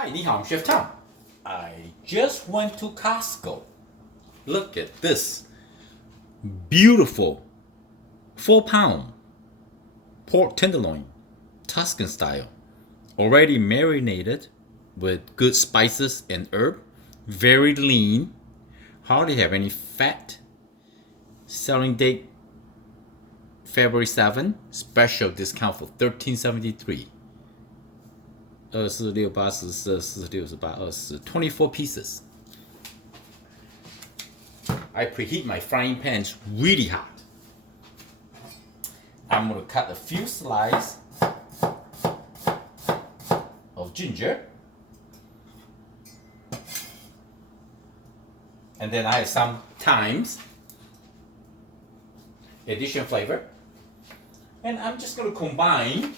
Hi, 你好, I'm Chef Tom. I just went to Costco. Look at this beautiful 4-pound pork tenderloin, Tuscan style, already marinated with good spices and herb, very lean, hardly have any fat. Selling date February 7, special discount for $13.73. 24 pieces. I preheat my frying pans really hot. I'm going to cut a few slices of ginger. And then I have some thymes, addition flavor. And I'm just going to combine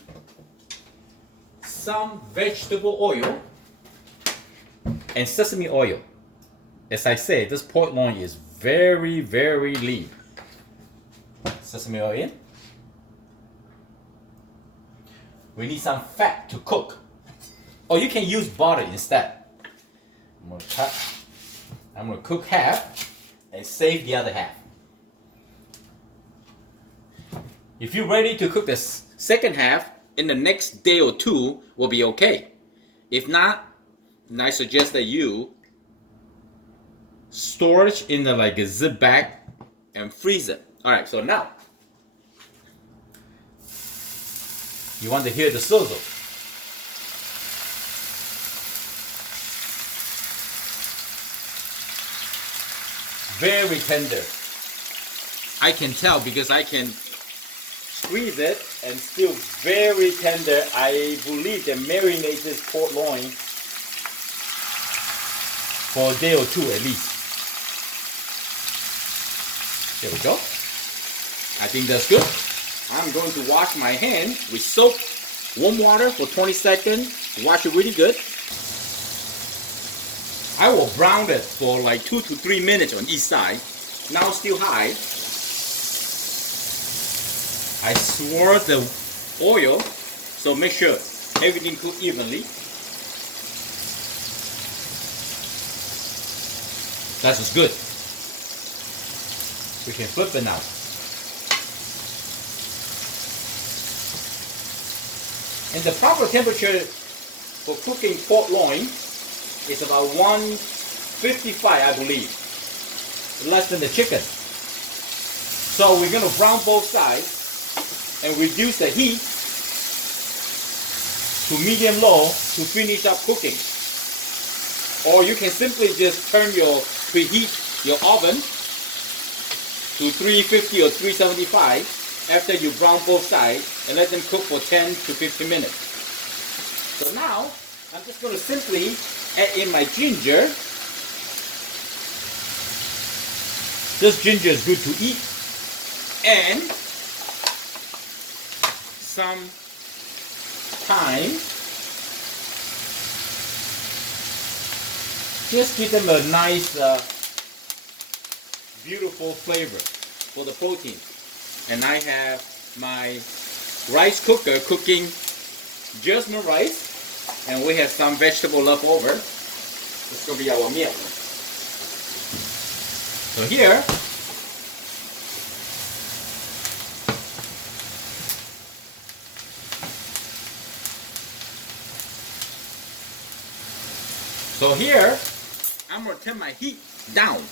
some vegetable oil and sesame oil. As I say, this pork loin is very, very lean. Sesame oil in. We need some fat to cook. Or you can use butter instead. I'm going to cook half and save the other half. If you're ready to cook the second half, in the next day or two will be okay. If not, then I suggest that you store it in a zip bag and freeze it. Alright, so now you want to hear the sizzle. Very tender. I can tell because I can squeeze it and still very tender. I believe they marinate this pork loin for a day or two at least. There we go. I think that's good. I'm going to wash my hand with soap, warm water for 20 seconds. Wash it really good. I will brown it for like 2 to 3 minutes on each side. Now still high. I swirl the oil, so make sure everything cooks evenly. That's good. We can flip it now. And the proper temperature for cooking pork loin is about 155, I believe. Less than the chicken. So we're going to brown both sides and reduce the heat to medium-low to finish up cooking. Or you can simply just preheat your oven to 350 or 375 after you brown both sides and let them cook for 10 to 15 minutes. So now, I'm just going to simply add in my ginger. This ginger is good to eat. And some thyme. Just give them a nice, beautiful flavor for the protein. And I have my rice cooker cooking jasmine rice. And we have some vegetable left over. This is going to be our meal. So here, I'm going to turn my heat down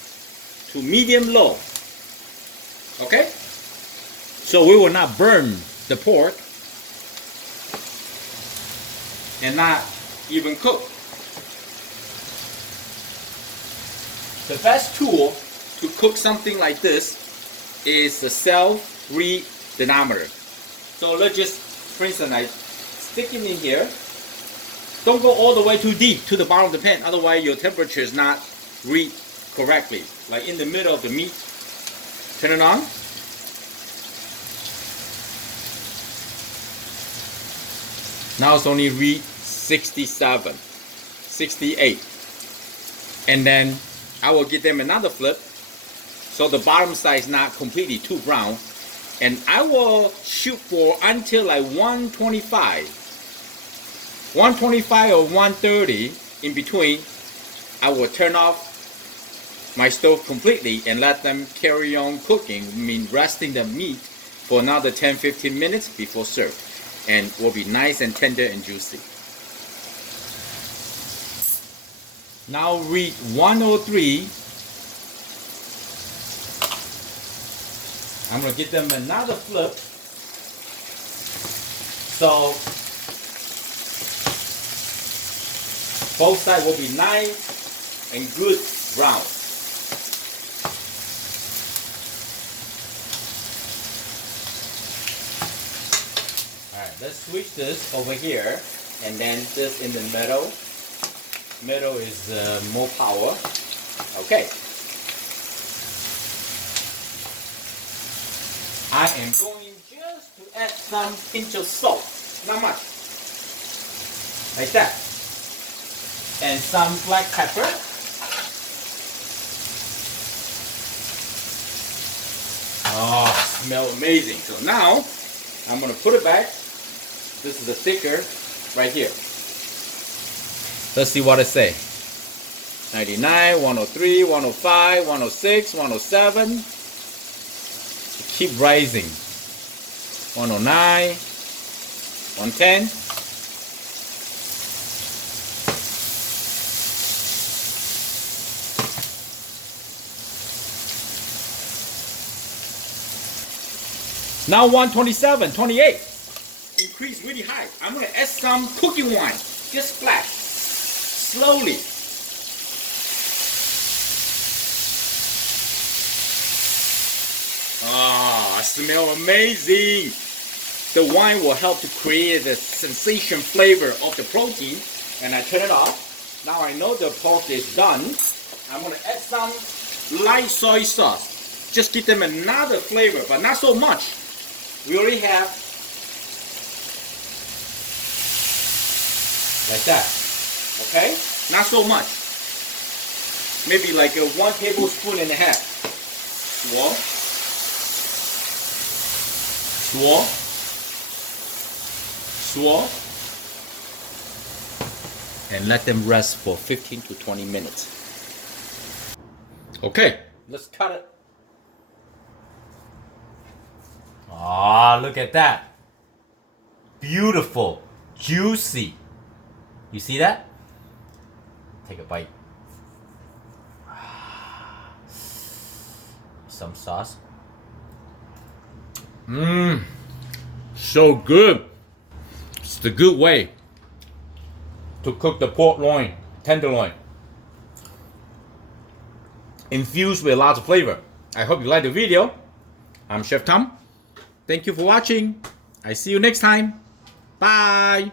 to medium-low. Okay? So we will not burn the pork and not even cook. The best tool to cook something like this is the self-read dynamometer. So let's just, for instance, I stick it in here. Don't go all the way too deep to the bottom of the pan, otherwise your temperature is not read correctly. Like in the middle of the meat, turn it on. Now it's only read 67, 68. And then I will give them another flip so the bottom side is not completely too brown. And I will shoot for until like 125. 125 or 130 in between, I will turn off my stove completely and let them carry on cooking, resting the meat for another 10-15 minutes before serve, and will be nice and tender and juicy. Now read 103. I'm going to give them another flip. So both sides will be nice and good brown. Alright, let's switch this over here, and then this in the middle. Middle is more power. Okay. I am going just to add some pinch of salt, not much, like that, and some black pepper. Oh, smell amazing. So now I'm gonna put it back. This is the thicker right here. Let's see what it say. 99, 103, 105, 106, 107. Keep rising. 109, 110. Now 127, 28. Increase really high. I'm gonna add some cooking wine. Just splash. Slowly. Ah, smell amazing. The wine will help to create the sensation flavor of the protein. And I turn it off. Now I know the pork is done. I'm gonna add some light soy sauce. Just give them another flavor, but not so much. We already have like that. Okay? Not so much. Maybe like a 1 tablespoon and a half. Swirl. Swirl. Swirl. And let them rest for 15 to 20 minutes. Okay, let's cut it. Ah, look at that. Beautiful, juicy. You see that? Take a bite. Some sauce. Mmm, so good. It's the good way to cook the pork loin, tenderloin. Infused with lots of flavor. I hope you like the video. I'm Chef Tom. Thank you for watching. I see you next time. Bye.